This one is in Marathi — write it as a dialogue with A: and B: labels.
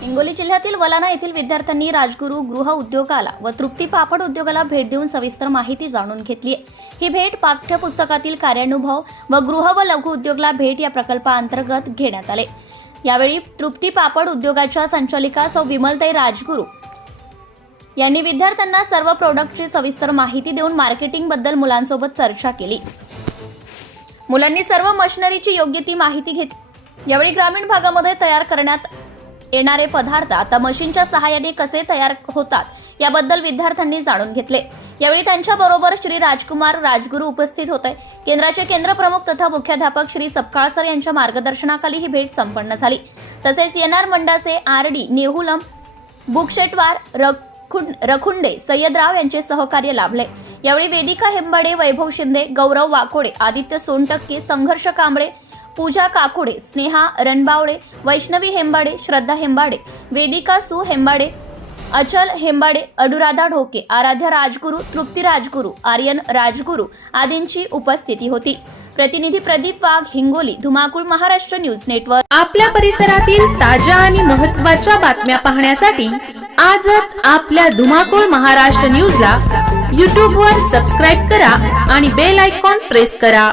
A: हिंगोली जिल्ह्यातील वलाना येथील विद्यार्थ्यांनी राजगुरू गृह उद्योगाला व तृप्ती पापड उद्योगाला भेट देऊन सविस्तर माहिती जाणून घेतली ही भेट पाठ्यपुस्तकातील कार्यानुभव व गृह व लघु उद्योगला भेट या प्रकल्पाअंतर्गत घेण्यात आले. यावेळी तृप्ती पापड उद्योगाच्या संचालिका सौ विमलताई राजगुरू यांनी विद्यार्थ्यांना सर्व प्रोडक्टची सविस्तर माहिती देऊन मार्केटिंगबद्दल मुलांसोबत चर्चा केली. मुलांनी सर्व मशिनरीची योग्य ती माहिती घेतली यावेळी ग्रामीण भागामध्ये तयार करण्यात येणारे पदार्थ आता मशीनच्या सहाय्याने कसे तयार होतात याबद्दल विद्यार्थ्यांनी जाणून घेतले. यावेळी त्यांच्याबरोबर श्री राजकुमार राजगुरू उपस्थित होते. केंद्राचे केंद्रप्रमुख तथा मुख्याध्यापक श्री सपकाळसर यांच्या मार्गदर्शनाखाली ही भेट संपन्न झाली. तसेच येणार मंडासे आर डी नेहुलम बुकशेटवार रखुं- रखुंडे सय्यदराव यांचे सहकार्य लाभले. यावेळी वेदिका हेंबाडे वैभव शिंदे गौरव वाकोडे आदित्य सोनटक्के संघर्ष कांबळे पूजा काकुडे स्नेहा रणबावडे वैष्णवी हेंबाडे श्रद्धा हेंबाडे वेदिका सु हेंबाडे अचल हेंबाडे अडुराधा ढोके आराध्या राजगुरू तृप्ती राजगुरू आर्यन राजगुरू आदींची उपस्थिती होती. प्रतिनिधी प्रदीप वाघ हिंगोली धुमाकूळ महाराष्ट्र न्यूज नेटवर्क.
B: आपल्या परिसरातील ताज्या आणि महत्त्वाच्या बातम्या पाहण्यासाठी आजच आपल्या धुमाकूळ महाराष्ट्र न्यूजला यूट्यूबवर सबस्क्राईब करा आणि बेल आयकॉन प्रेस करा.